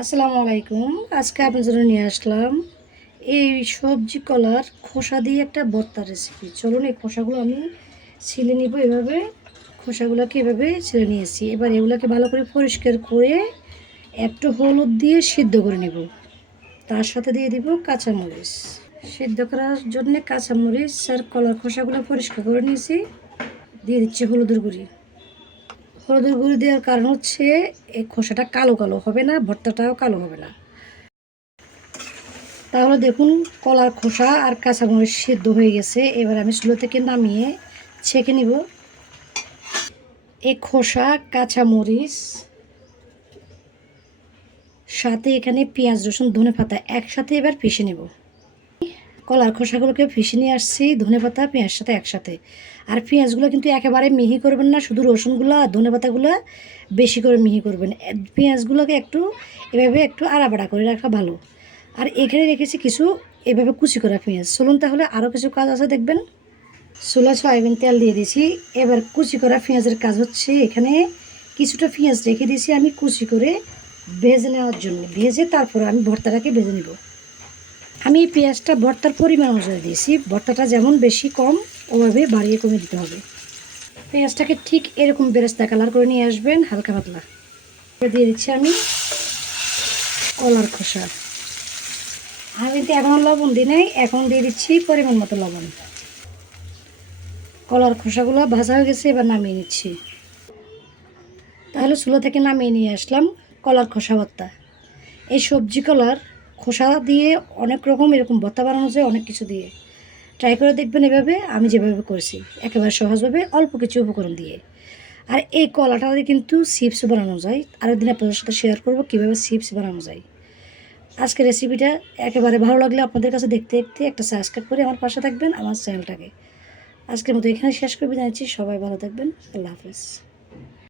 আসসালামু আলাইকুম। আজকে আপনার জন্য নিয়ে আসলাম এই সবজি কলার খোসা দিয়ে একটা ভর্তা রেসিপি চলুন এই খোসাগুলো আমি ছিলে নিব এভাবে। খোসাগুলোকে এভাবে ছিলে নিয়েছি। এবার এগুলোকে ভালো করে পরিষ্কার করে একটু হলুদ দিয়ে সিদ্ধ করে নেব। তার সাথে দিয়ে দিব কাঁচামরিচ। সিদ্ধ করার জন্য কাঁচামরিচ আর কলার খোসাগুলো পরিষ্কার করে নিয়েছি। দিয়ে দিচ্ছি হলুদের গুঁড়ি। হলুদের গুঁড়ি দেওয়ার কারণ হচ্ছে এই খোসাটা কালো কালো হবে না, ভর্তাটাও কালো হবে না। তাহলে দেখুন, কলার খোসা আর কাঁচামরিচ সিদ্ধ হয়ে গেছে। এবার আমি চুলো থেকে নামিয়ে ছেঁকে নিব। এই খোসা, কাঁচামরিচ, সাথে এখানে পেঁয়াজ, রসুন ধনে পাতা একসাথে এবার পিষে নেব। কলার খোসাগুলোকে পিষে নিয়ে আসছি, ধনে পাতা পেঁয়াজ সাথে একসাথে। আর পেঁয়াজগুলো কিন্তু একেবারে মিহি করবেন না, শুধু রসুনগুলো আর ধনে পাতাগুলো বেশি করে মিহি করবেন। পেঁয়াজগুলোকে একটু এভাবে একটু আড়াবাড়া করে রাখা ভালো। আর এখানে রেখেছি কিছু এভাবে কুচি করা পেঁয়াজ। চলুন তাহলে আরও কিছু কাজ আছে দেখবেন। চুলা সয়াবিন তেল দিয়ে দিয়েছি। এবার কুচি করা পেঁয়াজের কাজ হচ্ছে এখানে কিছুটা পেঁয়াজ রেখে দিয়েছি আমি কুচি করে ভেজে নেওয়ার জন্য। ভেজে তারপর আমি ভর্তাটাকে ভেজে নেব। আমি এই পেঁয়াজটা ভর্তার পরিমাণ অনুযায়ী দিয়েছি। ভর্তাটা যেমন বেশি কম, ওভাবে বাড়িয়ে কমে দিতে হবে। পেঁয়াজটাকে ঠিক এরকম বেরেস্তা কালার করে নিয়ে আসবেন, হালকা পাতলা। দিয়ে দিচ্ছি আমি কলার খোসা। আমি কিন্তু এখন লবণ দিই নাই, এখন দিয়ে দিচ্ছি পরিমাণ মতো লবণ। কলার খোসাগুলো ভাজা হয়ে গেছে, এবার নামিয়ে নিচ্ছি। তাহলে চুলো থেকে নামিয়ে নিয়ে আসলাম কলার খোসা ভর্তা। এই সবজি কলার খোসা দিয়ে অনেক রকম এরকম ভর্তা বানানো যায়, অনেক কিছু দিয়ে। ট্রাই করে দেখবেন এভাবে, আমি যেভাবে করেছি। একেবারে সহজভাবে, অল্প কিছু উপকরণ দিয়ে। আর এই কলাটা দিয়ে কিন্তু চিপস বানানো যায়। আরেকদিন আপনাদের সাথে শেয়ার করব কীভাবে চিপস বানানো যায়। আজকের রেসিপিটা একেবারে ভালো লাগলে আপনাদের কাছে দেখতে দেখতে একটা সাবস্ক্রাইব করে আমার পাশে থাকবেন, আমার চ্যানেলটাকে আজকের মতো এখানে শেষ করবি জানাচ্ছি সবাই ভালো থাকবেন। আল্লাহ হাফেজ।